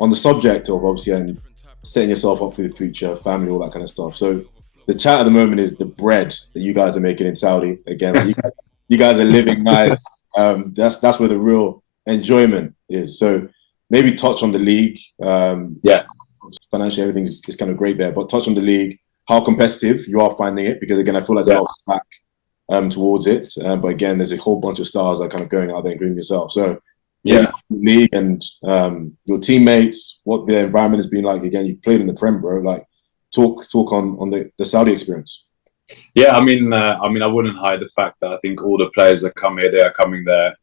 on the subject of obviously and setting yourself up for the future, family, all that kind of stuff. So the chat at the moment is the bread that you guys are making in Saudi. Again, like you guys are living nice. That's where the real enjoyment is. So maybe touch on the league. Yeah. Financially, everything is kind of great there, but touch on the league, how competitive you are finding it, because again, I feel like there's a lot of slack towards it. But again, there's a whole bunch of stars that are kind of going out there and including yourself. So yeah, league and your teammates, what the environment has been like. Again, you've played in the Prem, bro. Like talk on the Saudi experience. Yeah, I mean, I wouldn't hide the fact that I think all the players that come here, they are coming there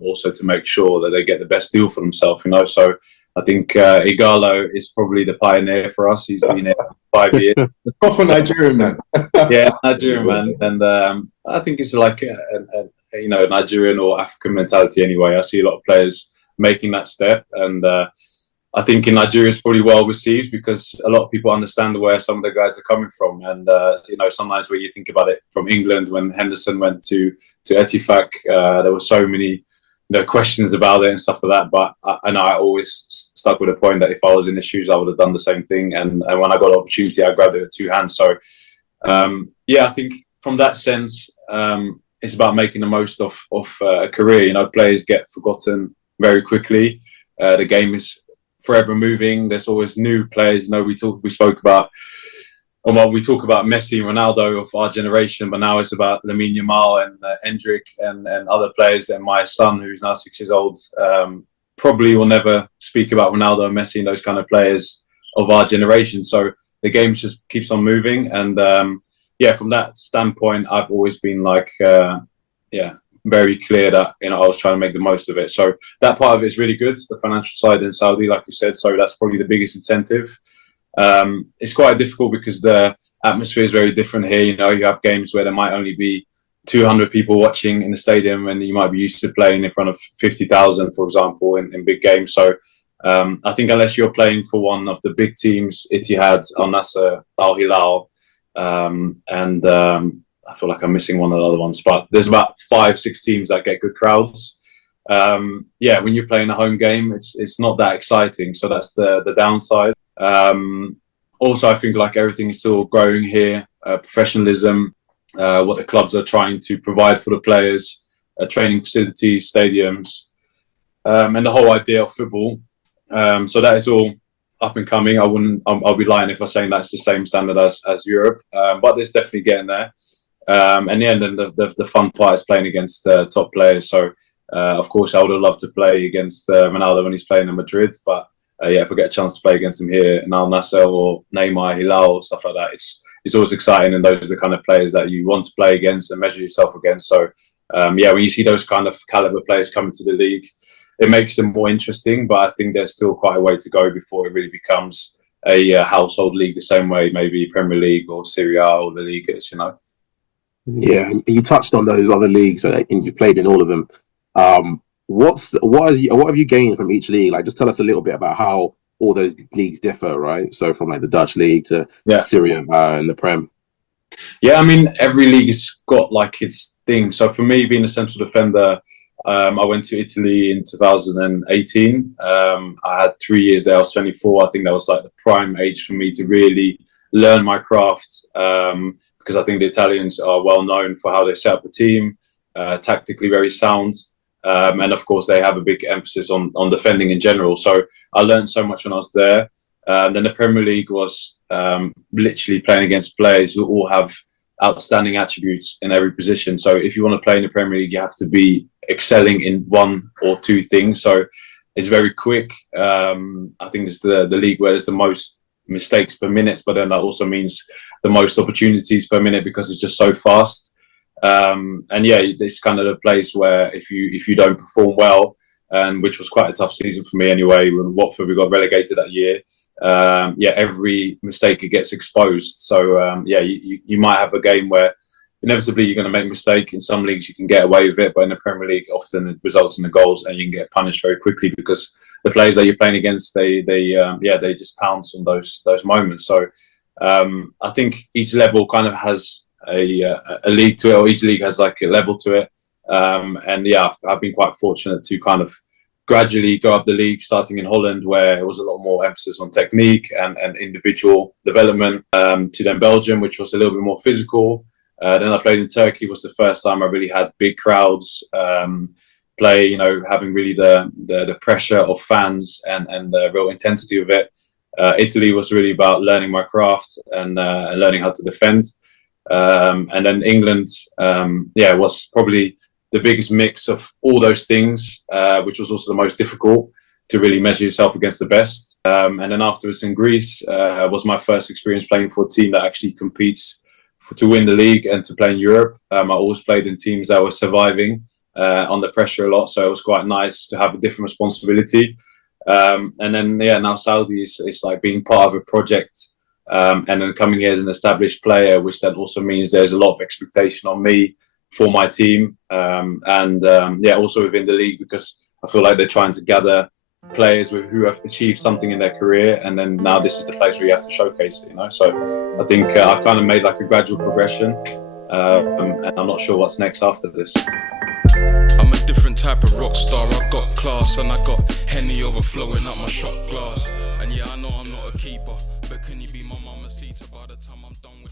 also to make sure that they get the best deal for themselves. You know, so I think Igalo is probably the pioneer for us. He's been here for 5 years. Proper Nigerian man. Yeah, Nigerian man, and I think it's like a Nigerian or African mentality anyway. I see a lot of players making that step, and I think in Nigeria it's probably well received because a lot of people understand where some of the guys are coming from, and sometimes when you think about it from England, when Henderson went to Etifak, there were so many questions about it and stuff like that. But I always stuck with the point that if I was in the shoes, I would have done the same thing. And when I got the opportunity, I grabbed it with two hands. So I think from that sense, it's about making the most of a career. Players get forgotten very quickly. The game is forever moving. There's always new players. We spoke about, we talk about Messi and Ronaldo of our generation, but now it's about Lamine Yamal and Endrick and other players. And my son, who's now 6 years old, probably will never speak about Ronaldo and Messi and those kind of players of our generation. So the game just keeps on moving. And from that standpoint, I've always been very clear that I was trying to make the most of it. So that part of it is really good. The financial side in Saudi, like you said, so that's probably the biggest incentive. It's quite difficult because the atmosphere is very different here. You have games where there might only be 200 people watching in the stadium, and you might be used to playing in front of 50,000, for example, in big games. So I think unless you're playing for one of the big teams, Etihad, Al Nassr, Al-Hilal, and I feel like I'm missing one of the other ones, but there's about 5-6 teams that get good crowds. When you're playing a home game, it's not that exciting. So that's the downside. Also, I think like everything is still growing here. Professionalism, what the clubs are trying to provide for the players, training facilities, stadiums, and the whole idea of football. So that is all up and coming. I'll be lying if I'm saying that's the same standard as Europe, but it's definitely getting there. And then the fun part is playing against top players. So, of course, I would have loved to play against Ronaldo when he's playing in Madrid. But if I get a chance to play against him here in Al Nassr or Neymar, Hilal, or stuff like that, it's always exciting. And those are the kind of players that you want to play against and measure yourself against. So, when you see those kind of caliber players coming to the league, it makes them more interesting. But I think there's still quite a way to go before it really becomes a household league the same way maybe Premier League or Serie A or the League is, Yeah, you touched on those other leagues, and you've played in all of them. What have you gained from each league? Like, just tell us a little bit about how all those leagues differ, right? So from like the Dutch league to Syria and the Prem. Yeah, I mean, every league has got like its thing. So for me, being a central defender, I went to Italy in 2018. I had 3 years there. I was 24. I think that was like the prime age for me to really learn my craft. Because I think the Italians are well known for how they set up a team, tactically very sound. And of course, they have a big emphasis on defending in general. So I learned so much when I was there. Then the Premier League was literally playing against players who all have outstanding attributes in every position. So if you want to play in the Premier League, you have to be excelling in one or two things. So it's very quick. I think it's the league where there's the most mistakes per minute, but then that also means the most opportunities per minute because it's just so fast. It's kind of the place where if you don't perform well, and which was quite a tough season for me anyway, when Watford we got relegated that year, every mistake it gets exposed. So you might have a game where inevitably you're going to make a mistake. In some leagues you can get away with it, but in the Premier League often it results in the goals and you can get punished very quickly because the players that you're playing against they just pounce on those moments. So I think each level kind of has a league to it, or each league has like a level to it. I've been quite fortunate to kind of gradually go up the league, starting in Holland, where it was a lot more emphasis on technique and individual development, to then Belgium, which was a little bit more physical. Then I played in Turkey, was the first time I really had big crowds, play, having really the pressure of fans and the real intensity of it. Italy was really about learning my craft and learning how to defend. And then England, was probably the biggest mix of all those things, which was also the most difficult to really measure yourself against the best. And then afterwards in Greece, was my first experience playing for a team that actually competes to win the league and to play in Europe. I always played in teams that were surviving under pressure a lot, so it was quite nice to have a different responsibility. And then now Saudi is like being part of a project, and then coming here as an established player, which then also means there's a lot of expectation on me for my team, and also within the league, because I feel like they're trying to gather players who have achieved something in their career, and then now this is the place where you have to showcase it, so I think I've kind of made like a gradual progression, and I'm not sure what's next after this. I'm a different type of rock star. I got class and I got Henny overflowing up my shot glass. And yeah, I know I'm not a keeper, but can you be my mama seater by the time I'm done with